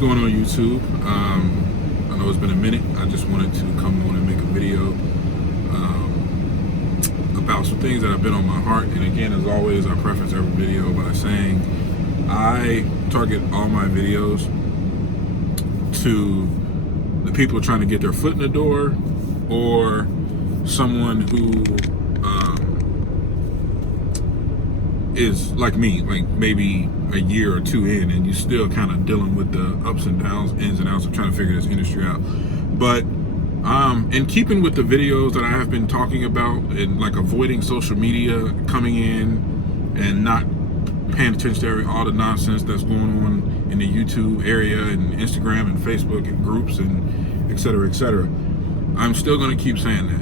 going on YouTube? I know it's been a minute. I just wanted to come on and make a video about some things that have been on my heart. And again, as always, I preface every video by saying I target all my videos to the people trying to get their foot in the door, or someone who is like me, like maybe a year or two in, and you still kind of dealing with the ups and downs, ins and outs of trying to figure this industry out. But in keeping with the videos that I have been talking about, and like avoiding social media, coming in and not paying attention to all the nonsense that's going on in the YouTube area and Instagram and Facebook and groups and et cetera, I'm still going to keep saying that.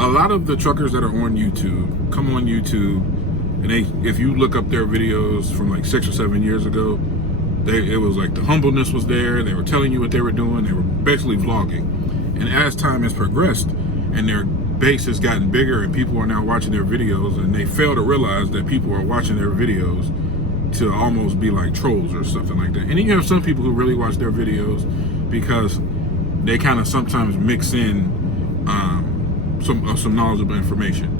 A lot of the truckers that are on YouTube come on YouTube, and if you look up their videos from like 6 or 7 years ago, it was like the humbleness was there. They were telling you what they were doing. They were basically vlogging. And as time has progressed and their base has gotten bigger and people are now watching their videos, and they fail to realize that people are watching their videos to almost be like trolls or something like that. And then you have some people who really watch their videos because they kind of sometimes mix in some knowledgeable information.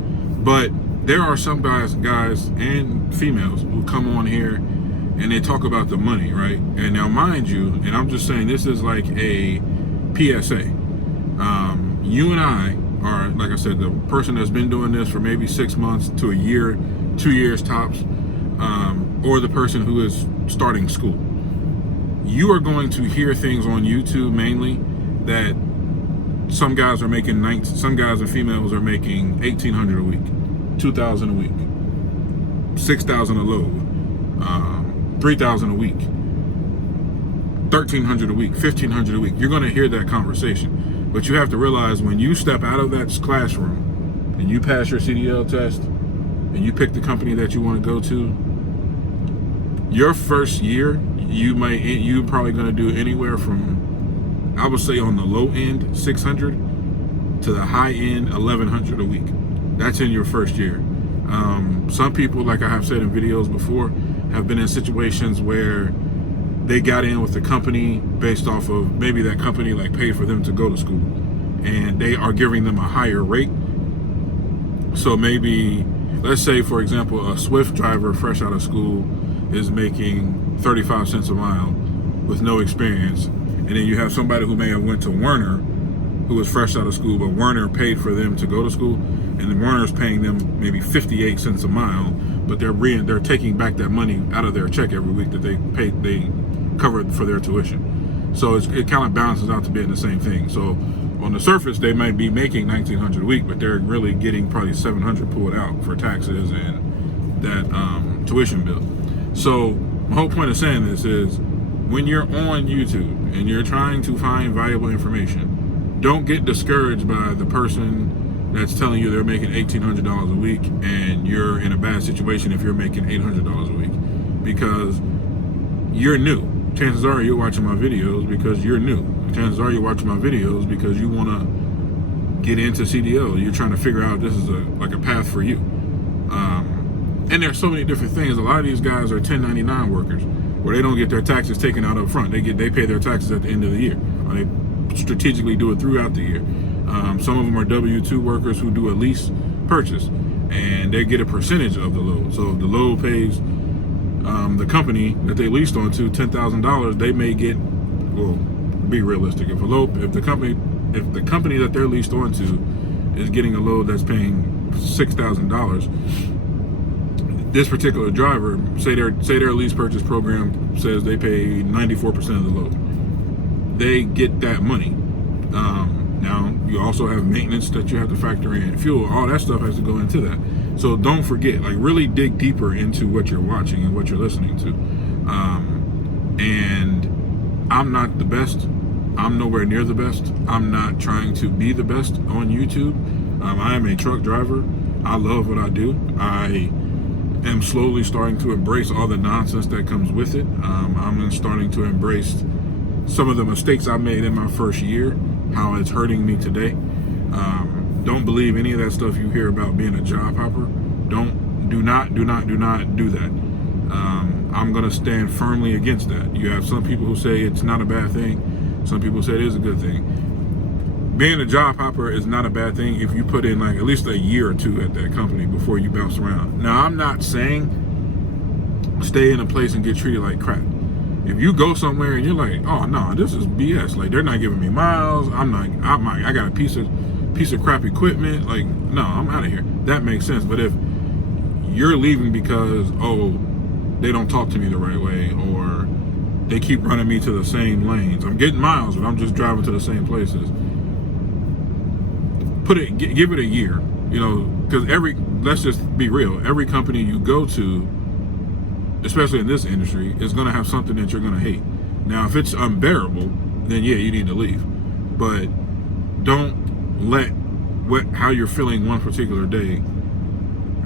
But there are some guys and females who come on here and they talk about the money, right? And now, mind you, and I'm just saying this is like a PSA. You and I are, like I said, the person that's been doing this for maybe 6 months to a year, 2 years tops, or the person who is starting school. You are going to hear things on YouTube mainly that some guys are making some guys and females are making $1,800 a week, $2,000 a week, $6,000 a load, $3,000 a week, $1,300 a week, $1,500 a week. You're going to hear that conversation, but you have to realize when you step out of that classroom and you pass your CDL test and you pick the company that you want to go to, your first year you're probably going to do anywhere from, I would say on the low end, $600 to the high end, $1,100 a week. That's in your first year. Some people, like I have said in videos before, have been in situations where they got in with the company based off of maybe that company like paid for them to go to school, and they are giving them a higher rate. So maybe, let's say for example, a Swift driver fresh out of school is making 35 cents a mile with no experience. And then you have somebody who may have went to Werner, who was fresh out of school, but Werner paid for them to go to school, and then Werner's paying them maybe 58 cents a mile, but they're taking back that money out of their check every week that they covered for their tuition. So it kind of balances out to being the same thing. So on the surface, they might be making $1,900 a week, but they're really getting probably $700 pulled out for taxes and that tuition bill. So my whole point of saying this is, when you're on YouTube and you're trying to find valuable information, don't get discouraged by the person that's telling you they're making $1,800 a week and you're in a bad situation if you're making $800 a week, because you're new. Chances are you're watching my videos because you're new. Chances are you're watching my videos because you want to get into CDL. You're trying to figure out this is like a path for you. And there's so many different things. A lot of these guys are 1099 workers, where they don't get their taxes taken out up front. They pay their taxes at the end of the year, or they strategically do it throughout the year. Some of them are W-2 workers who do a lease purchase, and they get a percentage of the load. So if the load pays the company that they leased onto $10,000, they may get, well, be realistic. If the company that they're leased onto is getting a load that's paying $6,000, this particular driver, say their lease purchase program says they pay 94% of the load, they get that money. Now you also have maintenance that you have to factor in, fuel, all that stuff has to go into that. So don't forget, like, really dig deeper into what you're watching and what you're listening to. And I'm not the best. I'm nowhere near the best. I'm not trying to be the best on YouTube. I am a truck driver. I love what I do. I am slowly starting to embrace all the nonsense that comes with it. I'm starting to embrace some of the mistakes I made in my first year, how it's hurting me today. Don't believe any of that stuff you hear about being a job hopper. Do not do that. I'm going to stand firmly against that. You have some people who say it's not a bad thing. Some people say it is a good thing. Being a job hopper is not a bad thing if you put in like at least a year or two at that company before you bounce around. Now, I'm not saying stay in a place and get treated like crap. If you go somewhere and you're like, oh no, this is BS. Like they're not giving me miles. I got a piece of crap equipment. Like, no, I'm out of here. That makes sense. But if you're leaving because, oh, they don't talk to me the right way, or they keep running me to the same lanes. I'm getting miles, but I'm just driving to the same places. Give it a year, you know, because let's just be real, every company you go to, especially in this industry, is going to have something that you're going to hate. Now, if it's unbearable, then yeah, you need to leave. But don't let how you're feeling one particular day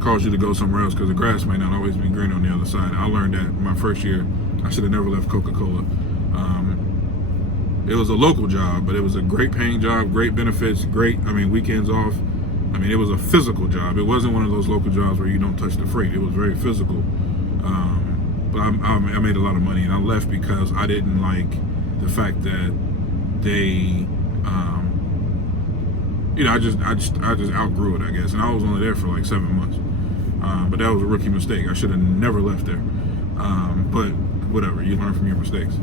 cause you to go somewhere else, because the grass might not always be green on the other side. I learned that my first year. I should have never left Coca-Cola. It was a local job, but it was a great paying job, great benefits, weekends off. It was a physical job. It wasn't one of those local jobs where you don't touch the freight. It was very physical. But I made a lot of money, and I left because I didn't like the fact that they, I just outgrew it, I guess. And I was only there for like 7 months. But that was a rookie mistake. I should have never left there. But whatever, you learn from your mistakes.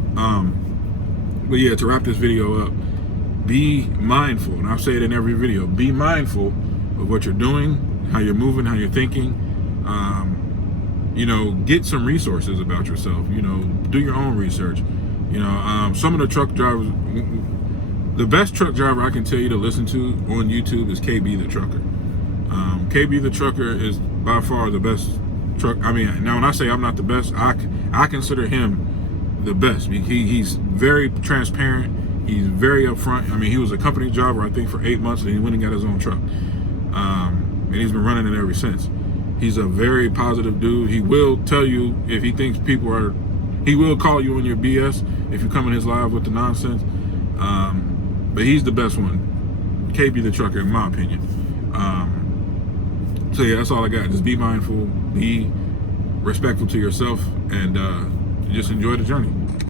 But yeah, to wrap this video up, be mindful, and I'll say it in every video, be mindful of what you're doing, how you're moving, how you're thinking. Get some resources about yourself. Do your own research. Some of the truck drivers, the best truck driver I can tell you to listen to on YouTube is KB the Trucker. KB the Trucker is by far the best truck. Now when I say I'm not the best, I consider him the best. He's very transparent. He's very upfront. He was a company driver, I think, for 8 months, and he went and got his own truck. And he's been running it ever since. He's a very positive dude. He will tell you if he thinks he will call you on your BS if you come in his live with the nonsense. But he's the best one, KB the Trucker, in my opinion. So yeah, that's all I got. Just be mindful, be respectful to yourself, and just enjoy the journey.